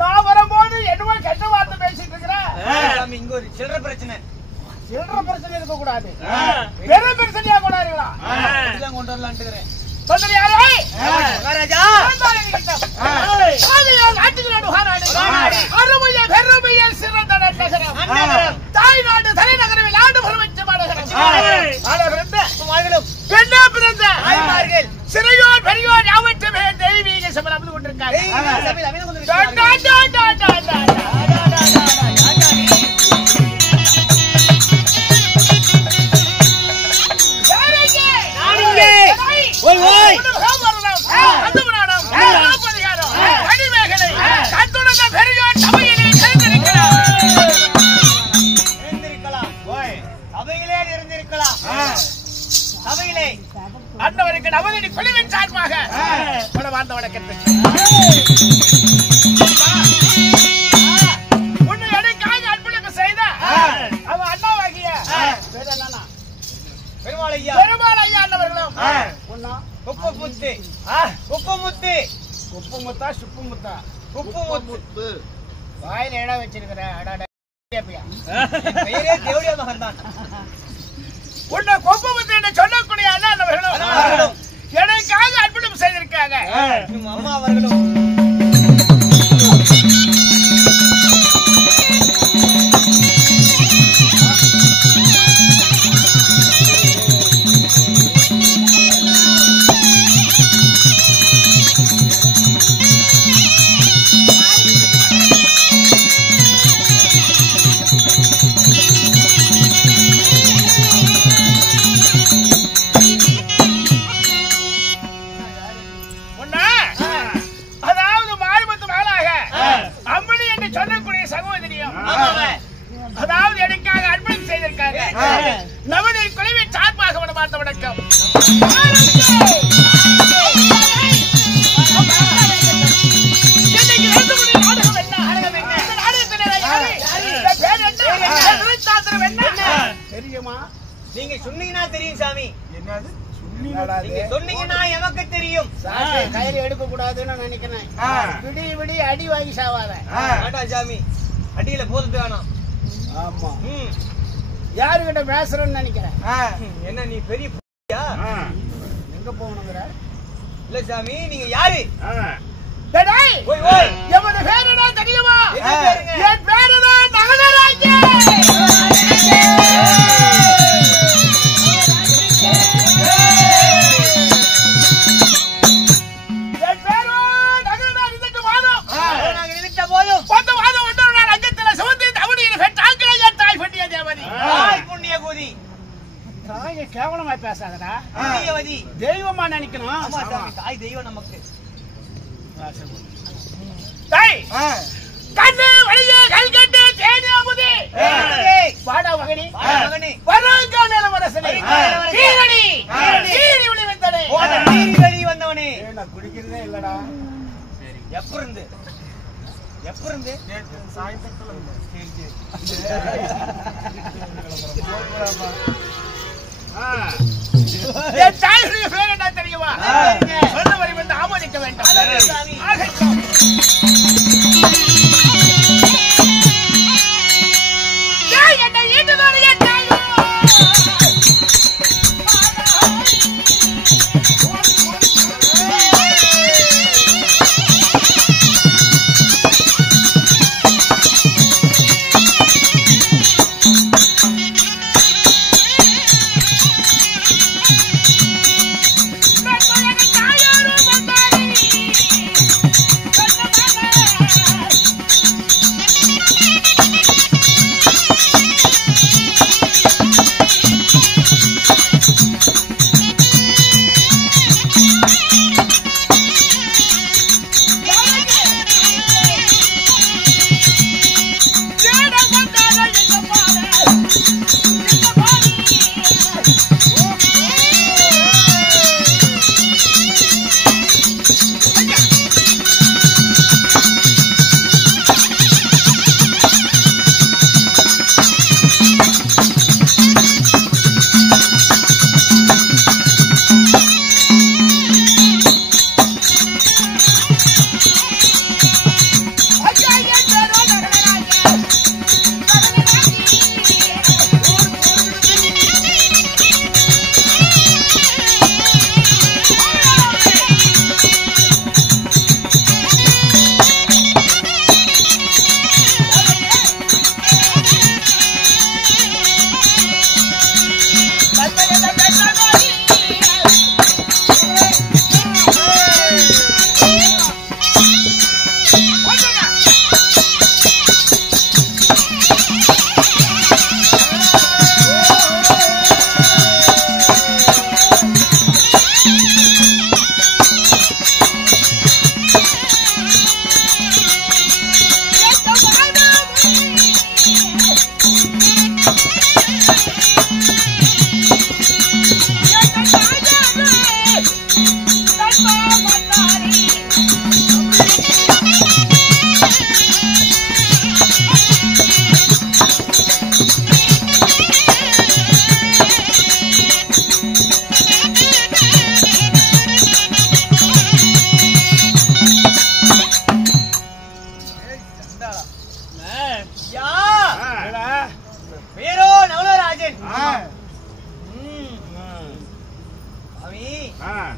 நான் வரும்போது என்னமோ கெட்ட வார்த்தை பேசிட்டு இருக்கிறேன். இங்க ஒரு சில்லற பிரச்சனை இருக்க கூடாது. பெரும் பிரச்சனையா கொண்டாடுங்களா கொண்டு வரலான்ட்டு தாய் நாடு தலைநகரில் ஆண்டு புறவச்ச மாநகரம் சிறையோர் பெரியோர் யாவற்றுமே தெய்வீக சபை அமைந்து கொண்டிருக்காங்க. அன்னவருக்கு நவநீதி குழுவின் சார்பாக வாழ்ந்த வணக்கத்தை உன்னை எனக்காக அன்பளிப்பு செய்த அவன் அண்ணாவாகிய பெருமாள் ஐயா அண்ணவர்களும் உப்புமுத்தா சுப்புமுத்தா உப்புமுத்து வாயில இடம் வச்சிருக்கிற தேவடியா மகன் தான் உன்னை கொப்புமுத்து என்று சொல்லக்கூடிய அண்ணாவர்களும் எனக்காக அன்பளிப்பு செய்திருக்காங்க. அம்மா அவர்களும் அதாவது எனக்காக அன்பளிப்பு செய்திருக்காங்க. நவநீதி குழுவின் சார்பாக மனமார்ந்த வணக்கம். தெரியுமா? நீங்க சொன்னீங்கன்னா தெரியும் சாமி. என்னது நீங்க சொன்னீங்கன்னா எமக்கு தெரியும். சாட்டை கையில எடுக்க கூடாதுன்னு நினைக்கிறேன். விடி அடி வாங்கி சாவாத. வேண்டாம் சாமி, அடியில போதுட்டு வேணாம். ஆமா. யாருகிட்ட பேசுறேன்னு நினைக்கிறேன்? என்ன நீ பெரிய எங்க போகணுங்கிற? இல்ல சாமி, நீங்க யாரு? டேய், ஓய் ஓய், எவன பேரு என்ன தெரியுமா? என்ன பேருங்க? என் பேரு தான் நகதராஜே. என் பேரு நகதராஜ். இந்த வாதம் நாங்க நினைத்த போதும் பத்து வாதம் ஒன்று நான் அங்கத்துல சுமந்து தவடியில் பெற்றாங்களே என் தாய் பட்டிய தேவதி. தாய் புண்ணியவதி. தாயை கேவலமா பேசாதடா. புண்ணியவதி தெய்வமா நினைக்கணும். ஆமா சாமி, தாய் தெய்வம் நமக்கு. தாய் கண்ணு வழியே கல் கட்டு தேனி அமுதே. வாடா மகனே, மகனே, வரங்கான இளவரசனே, கீரணி கீரி ஒளி வந்தனே. வெளி வந்தவனே. நான் குடிக்கிறதே இல்லடா. எப்ப இருந்து சாயந்தரத்துல என் தாயுடைய பேர் என்ன தெரியுமா? சொல்ல வரை வந்து ஆமோதிக்க வேண்டும். ஆகட்டும். என்னை ஈட்டுதோடு என் தாயோ.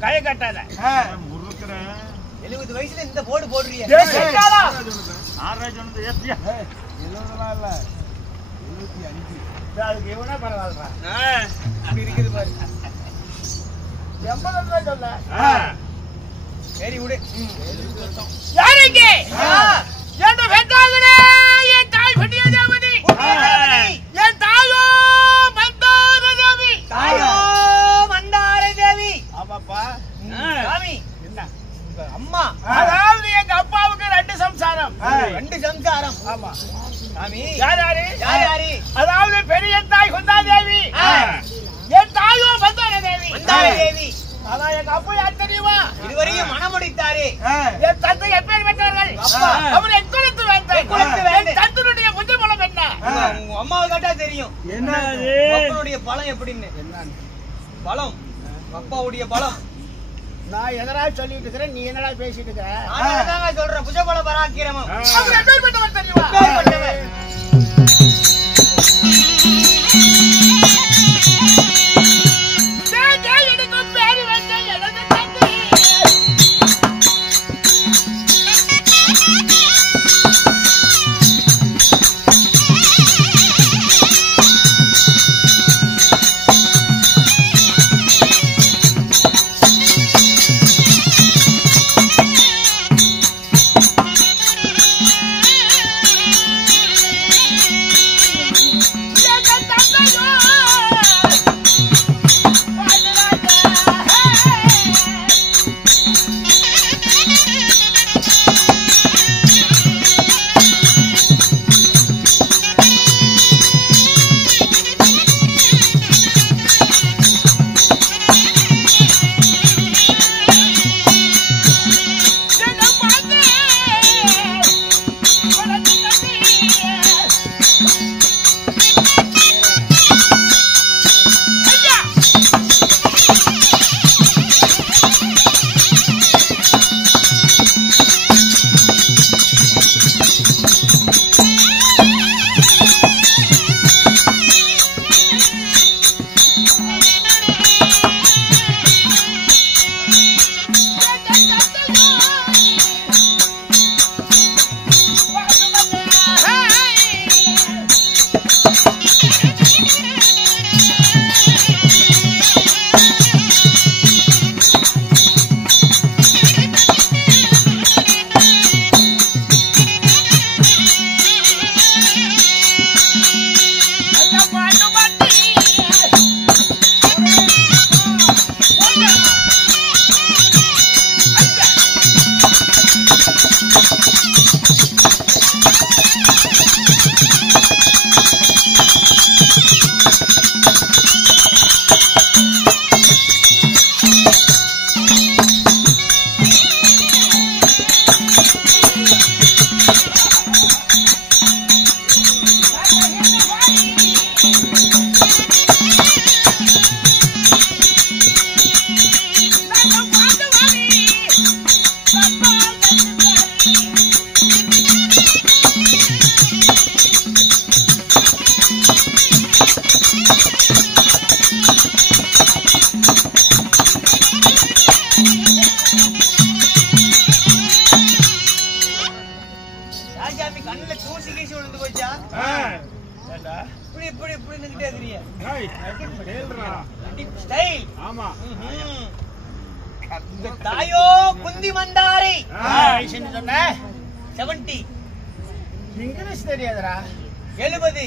கை கட்டாத. 70 வயசுல இந்த போர்டு போடுறீங்க. அதுக்கு இவனே பரவாயில்ல. அப்படி இருக்குது பாரு. 80 ரூபாய் சொல்ல. சரி விடு. யாருக்கு என்ன வெட்டாங்கனே? என் தாய் பட்டிய தேவதி. என் தாயோ மந்தார தேவி. தாயோ மந்தார தேவி. ஆமாப்பா. சாமி என்ன அம்மா? அதாவது எங்க அப்பாவுக்கு 2 சம்சாரம். 2 சம்சாரம். ஆமா சாமி. யார் யாரு? அதாவது பெரிய தாய் குந்தாதேவி, என் தாயோ மந்தார தேவி. மந்தார தேவி. அதான் எங்க அப்பா யார் தெரியுமா? இதுவரையும் மனமுடித்தாரே. என் தந்தை எப்பேர் பெற்றார்கள்? அவர் எக்குலத்து வேந்தன். தந்தையுடைய புத்திமலம் என்ன? உங்க அம்மாவை கேட்டா தெரியும் என்ன அப்பனுடைய பலம் எப்படின்னு. பலம் அப்பாவுடைய பலம். நான் எதனா சொல்லிட்டு இருக்கிறேன், நீ என்னடா பேசிட்டு இருக்கிற? நான் சொல்றேன் புஜபல பராக்கிரமம். அவர் எப்பேற்பட்டவர் தெரியுமா? தாயோ குந்தி மந்தாரி 70 இங்கிலீஷ் தெரியாதடா 70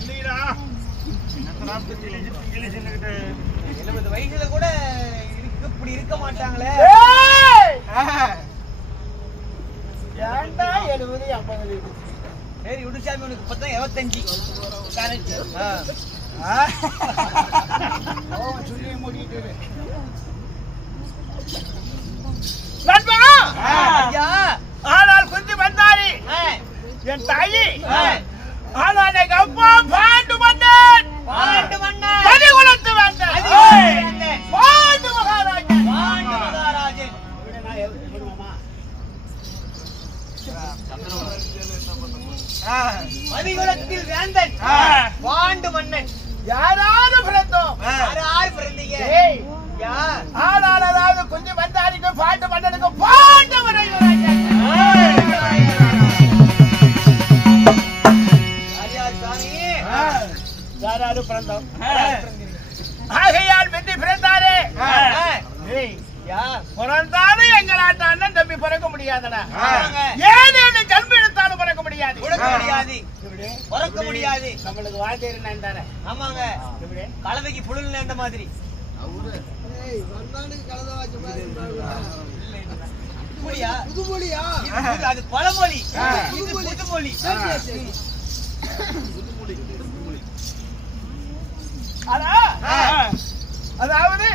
இல்லைடா 70 வயசுல கூட இப்படி இருக்க மாட்டாங்களே. ஏன்டா 70 50 சரி உடுசாமி உனக்கு இப்பதான் 75 கரெக்ட். சொல்லி முடிட்டு ஆனால் குந்தி வந்தாரி என் தாயி. ஆனால் எங்க அப்பா பாண்டு மன்னன் குலத்து வந்தேன் பாண்டு மகாராஜன். மதிகுலத்தில் வேந்தன் பாண்டு மன்னன். யாராவது பிறந்தோம், யார் பிறந்தீங்க? ஆனால் அதாவது குந்தி வந்தாரிக்கு பாண்டு மன்னனுக்கு பாண்டு யாராவது பிறந்தோம். ஆகையால் வெற்றி பிறந்தாரே பிறந்தாலும் எங்கள் நாட்டு அண்ணன் தம்பி பிறக்க முடியாதுடா. ஏதேனும் கல்வி எடுத்தாலும் பிறக்க முடியாது, பிறக்க முடியாது. நம்மளுக்கு வாழ்ந்தேன் தானே. ஆமாங்க, கலவைக்கு புழல் நேர்ந்த மாதிரி. அது பழமொழி, இது புதுமொழி. அதாவது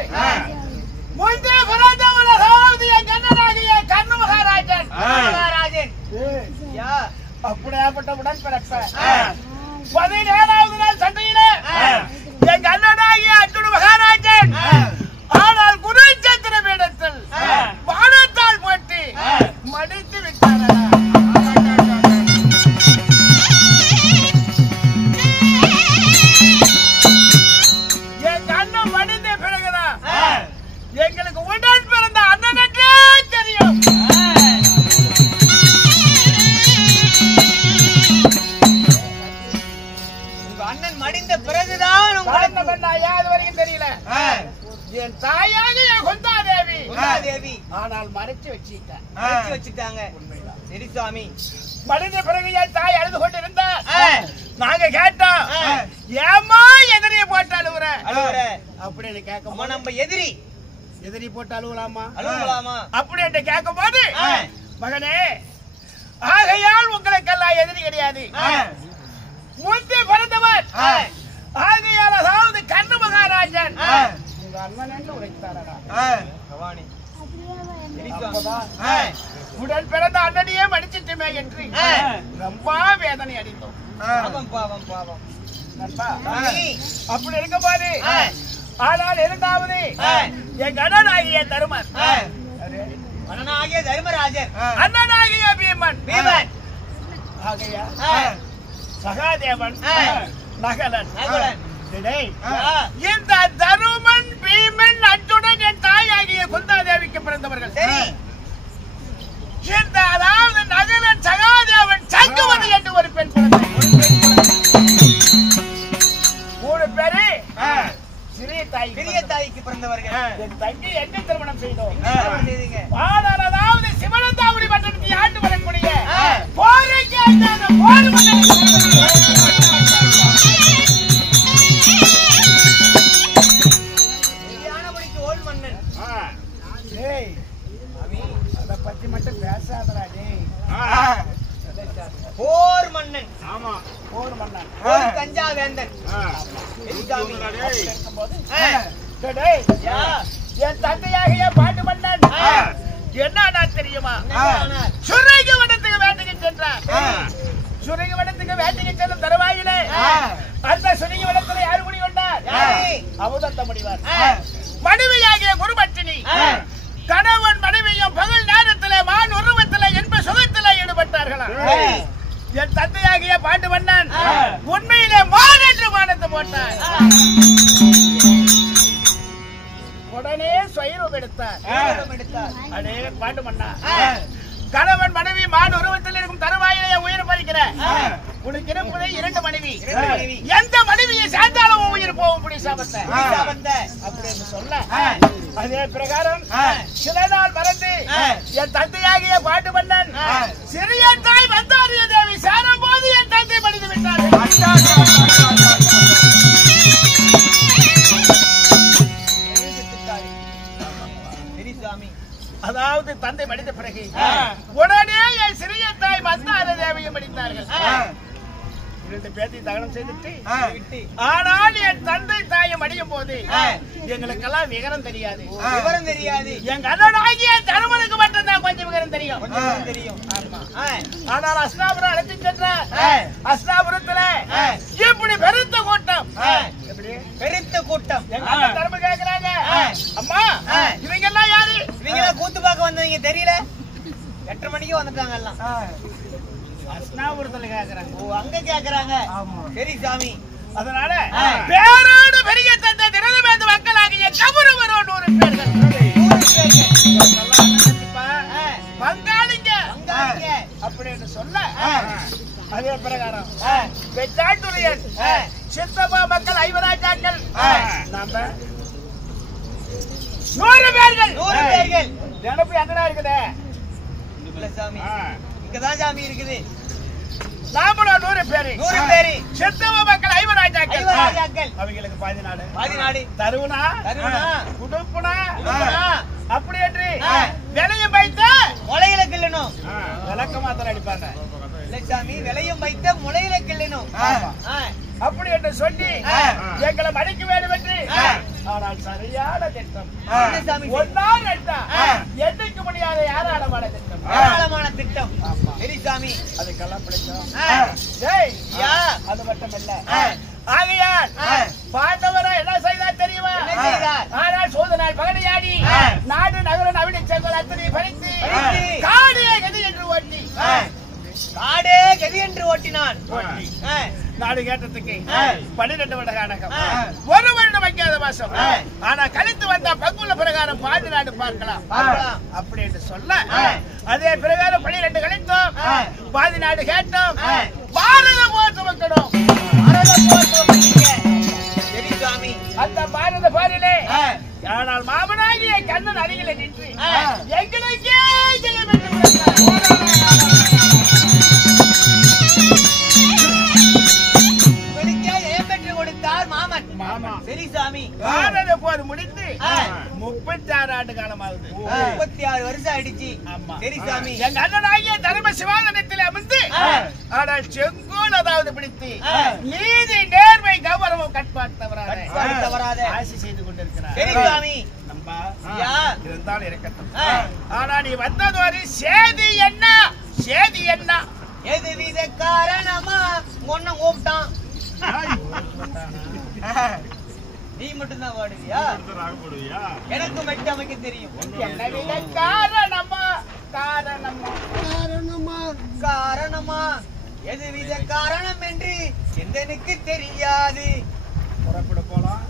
முந்தே பிறந்த உலகாவது என் கண்ணனாகிய கண்ணு மகாராஜன். அப்படியாப்பட்ட உடன்பிறப்ப 17வது நாள் சண்டையில எங்க அண்ணனாகிய அர்ஜுன மகாராஜன் ஆனால் குருச்சந்திர வேடத்தில் பானத்தால் போட்டு மடித்து விட்டாரா. எங்க அண்ணன் மடிந்த பிறகுதான் எங்களுக்கு உடன் பிறந்த அண்ணனுக்கே தெரியும். அண்ணன் மடிந்த பிறகுதான் அது வரைக்கும் தெரியல. என் தாயாக என் குந்தாதேவி ஆனால் மறைச்சு வச்சுட்டாங்க. சரி சுவாமி. மடிந்த பிறகு என் தாய் அழுது கொண்டு இருந்தா நாங்க கேட்டோம், ஏமா எதிரிய போட்டு அழுவுற அப்படின்னு கேட்கும். நம்ம எதிரி போட்டு அழுவலாமா அப்படின்னு கேட்கும் போது, மகனே ஆகையால் உங்களுக்கெல்லாம் எதிரி கிடையாது, முந்தி பிறந்தவர் ஆகையால் அதாவது கண்ணு மகாராஜன் உங்க அண்ணன் என்று உரைத்தாரா. உடன் பிறந்த அண்ணனையே மடிச்சிட்டுமே என்று ரொம்ப வேதனை அடைந்தோம். அப்படி இருக்க பாரு. ஆனால் இரண்டாவது என் அண்ணனாகிய தருமர், அண்ணனாகிய தர்மராஜர், அண்ணனாகிய பீமன், ஆகையா சகாதேவன், நகலன். இந்த தருமன், பீமன், அர்ஜுனன் என் தாயாகிய குந்தாதேவிக்கு பிறந்தவர்கள். இந்த அதாவது நகலன், சகாதேவன், சங்குவதி என்று ஒரு பெண் குழந்தை. 3 பேரு சிறிய தாய்க்கு பிறந்தவர்கள். என் தங்கி எங்க திருமணம் செய்தோம். ஆனால் அதாவது சிவனந்தாபுரி பட்டணத்தை ஆண்டு வரக்கூடிய போரைக்கு போர் மன்னன். அதை பத்தி மட்டும் பேசாதடா. போர் மன்னன். ஆமா, போர் மன்னன், தஞ்சாவேந்தன். என் தந்தையாகிய பாட்டு மன்னன் என்ன தெரியுமா, சுரங்க வனத்துக்கு வேட்டைக்கு சென்றார். சுரங்க வனத்துக்கு வேட்டைக்கு செல்லும் தருவாயிலே அந்த சுரங்க வனத்தில் யார் குடிகொண்டார்? அமுதத்த முடிவார். மனைவியாகிய குருபட்சினி கணவன் மனைவியும் பகல் நேரத்திலே மான் உருவத்திலே என்ப சுகத்திலே ஈடுபட்டார்களா. என் தந்தையாகிய பாண்டு மன்னன் உண்மையிலே மான் என்று மானத்தை போட்டார். உடனே சுயரூபம் எடுத்தார். அடே பாண்டு மன்னா, கணவன் மனைவி மான் உருவத்தில் இருக்கும் தருவாயிலே உயிர் பறிக்கிற உனக்கு இருப்பதை 2 மனைவி. எந்த மனைவியை சேர்ந்தாலும் உயிர் போகும் புடிசாபத்தை அப்படின்னு சொல்ல, அதே பிரகாரம் சில நாள் மறந்து என் தந்தையாகிய பாட்டு மன்னன் சிறிய தாய் வந்தாரிய தேவி சேரும் போது என் தந்தை மடிந்து விட்டார். அதாவது தந்தை மடிந்த பிறகு உடனே என் சிறிய தாய் வந்தாரிய தேவியை மடித்தார்கள். 2 பேர்த்தை தகனம் செய்துட்டு, ஆனால் என் தந்தை தாயை மடியும் போது எங்களுக்கெல்லாம் விவரம் தெரியாது. எங்க அண்ணனாகிய தருமனுக்கு மட்டும்தான் கொஞ்சம் விவரம் தெரியும். ஆனால் அஸ்னாபுரம் அழைத்து சென்ற அஸ்னாபுரத்துல இப்படி பெருத்த கூட்டம். பெருத்த கூட்டம். எங்க அண்ணன் தர்ம கேட்கிறாங்க, அம்மா இவங்க எல்லாம் யாரு? இவங்க கூத்து பார்க்க வந்தவங்க தெரியல. 8:30 மணிக்கு வந்துட்டாங்க எல்லாம். அஸ்னாபுரத்துல கேக்குறாங்க. ஓ, அங்க கேக்குறாங்க. சரி சாமி. அதனால பேரோடு பெரிய தந்தை திரதமேந்த மக்களாகிய கபுரவரோடு 100 பேர்கள். பங்காளிங்க அப்படின்னு சொல்ல, அதே பிரகாரம் வெச்சாட்டுரியன் சித்தப்பா மக்கள் 5 ராஜாக்கள், நாம 100 பேர்கள். நினைப்பு எங்கடா இருக்குது? சாமி இங்கதான் சாமி இருக்குது. நாமளும் 100 பேரு. சித்தப்பா மக்கள் 5 ராஜாக்கள். அவங்களுக்கு பாதி நாடு தருவனா குடுப்புனா அப்படி என்று விலையும் வைத்த முளையில கிள்ளணும். விளக்க மாத்திரம் அடிப்பாங்க. சாமி விலையும் வைத்த முளையில கிள்ளணும் அப்படி என்று சொல்லி எங்களை மடிக்க வேண்டும் என்று. ஆனால் சரியான திட்டம். ஒன்னா ரெண்டா எண்ணிக்க முடியாத யாராடமான திட்டம். ஏராளமான திட்டம். சரி சாமி, அதுக்கெல்லாம் பிடிக்கும். டேய், யா, அது மட்டுமல்ல, ஆகையால் பாண்டவரா என்ன செய்தார் தெரியுமா? என்ன செய்தார்? ஆனால் சோதனால் பகடையாடி நாடு நகரம் அவிழி செல்வல் அத்தனை பறித்து பறித்து, காடே கதி என்று ஓட்டி காடே கதி என்று ஓட்டினான். நாடு கேட்டதுக்கு 12 வருட காலகம், ஒரு வருடம் வைக்காத மாசம். ஆனா கழித்து வந்த பங்குல பிரகாரம் பாதி நாடு பார்க்கலாம் அப்படி என்று சொல்ல, அதே பிரகாரம் 12 கழித்தோம், பாதி நாடு கேட்டோம், பாரத போர் துவக்கணும். சரி சாமி, அந்த பாரத போரிலே ஆனால் மாமனாகிய கண்ணன் அருகில நின்று எங்களுக்கே ஜெயம் என்று கொடுத்தார் மாமன். சரி சாமி, பாரத போர் முடிந்து 36 ஆண்டு காலமாகுது. 36 வருஷம் ஆயிடுச்சு. சரி சாமி, எங்க அண்ணனாகிய தர்ம சிவாதனத்தில் அமர்ந்து ஆனால் செங்கோல் அதாவது பிடித்து நீதி நேர்மை கௌரவம் கட்பாடு தவறாத ஆட்சி செய்து கொண்டிருக்கிறார். சரி சாமி, நம்பா யா, இருந்தாலும் இருக்கட்டும். ஆனா நீ வந்தது ஒரு சேதி என்ன? சேதி என்ன? எது வித காரணமா ஒன்ன கூப்பிட்டான்? நீ மட்டும் தான் பாடுவியா? எனக்கு மட்டும் அமைக்க தெரியும். என்ன வித காரணமா? காரணமா? காரணமா? எது வித காரணம் என்று எனக்கு தெரியாது. புறப்பட போலாம்.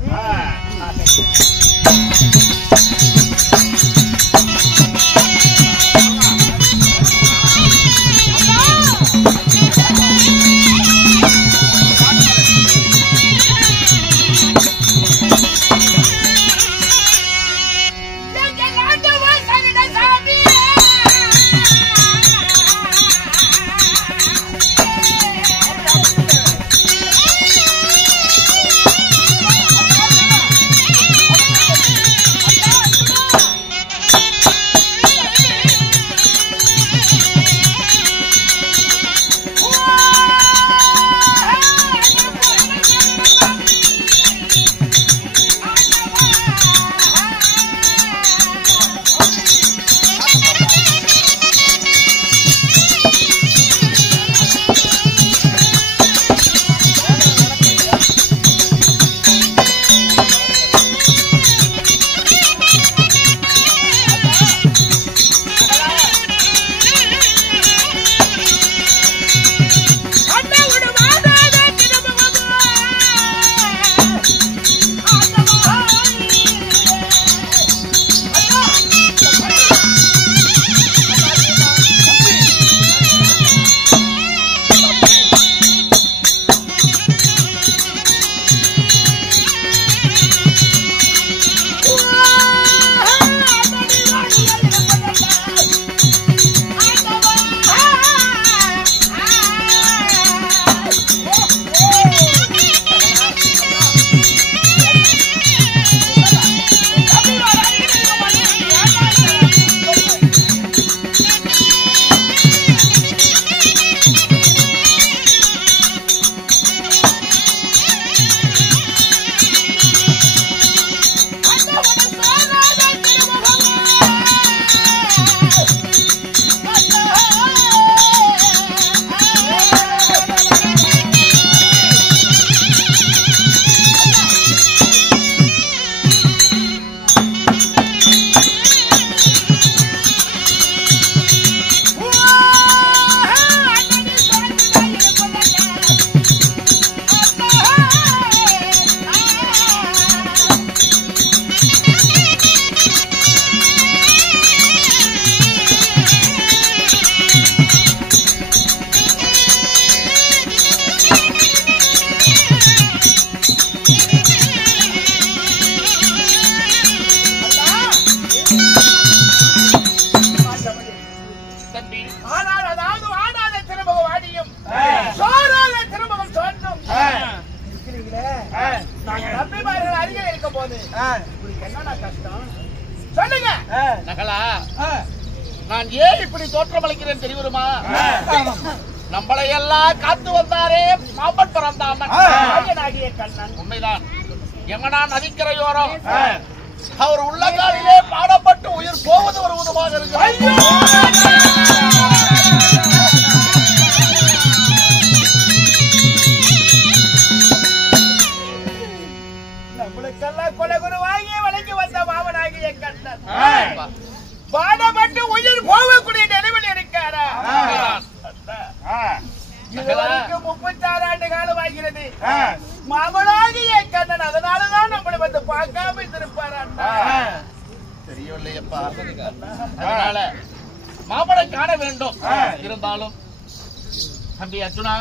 சொல்லுங்க நகலா, நான் ஏன் இப்படி தோற்றமளிக்கிறேன் தெரியுமா? நம்மளை எல்லாம் காத்து வந்தாரே மாம்பன் பிறந்தாமன் கண்ணன். உண்மைதான். யமுனா நதிக்கரையோரம் அவர் உள்ளங்காலிலே பாடப்பட்டு உயிர் போவது ஒரு விதமாக இருக்கிறது. நம்மளுக்கெல்லாம் கொலை குருவாகிய வழங்கி வந்த மாமனாகிய கண்ணன் பாடப்பட்டு உயிர் போகக்கூடிய நிலையில் இருக்காரா? இதுவரைக்கும் 36 ஆண்டு காலம் ஆகிறது மாமனாகிய கண்ணன். அதனாலதான் நம்மளை வந்து பார்க்காம இருந்திருப்பாரா? தெரியவில்லையப்பா. அதனால மாமனை காண வேண்டும். இருந்தாலும் தம்பி அர்ஜுனா,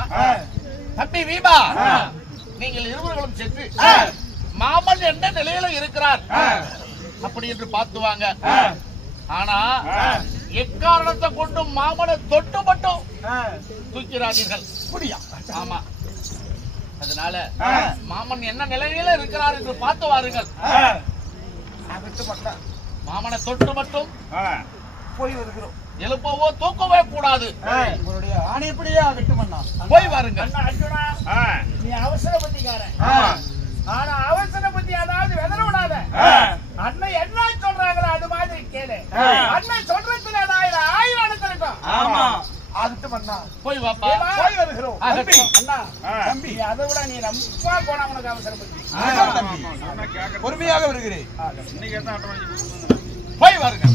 தம்பி வீபா, நீங்கள் இருவர்களும் சென்று மாமன் என்ன நிலையில இருக்கிறார் அப்படி என்று பார்த்து வாங்க. ஆனா எக்காரணத்தை கொண்டு மாமனை தொட்டு மட்டும் தூக்கிறார்கள். ஆமா, அதனால மாமன் என்ன நிலையில இருக்கிறார் என்று பார்த்து வாருங்கள். மாமனை தொட்டு மட்டும் போய் வருகிறோம். எழுப்பவோ தூக்கவே கூடாது. உங்களுடைய ஆணைப்படியே ஆகட்டும் அண்ணா. போய் வாருங்க. அர்ஜுனா, நீ அவசர புத்திக்காரன். ஆனா அவசர புத்தி அதாவது வெதற விடாத. அண்ணன் என்ன சொல்றாங்களோ அது மாதிரி கேளு. அண்ணன் சொல்றதுல 1000 அனுத்து இருக்கும். அதுக்கு பண்ணா போய் வாப்பா. போய் வருகிறோம். தம்பி, அண்ணா தம்பி, அதை விட நீ ரொம்ப போனா உனக்கு அவசர புத்தி. பொறுமையாக வருகிறேன். போய் வாருங்க.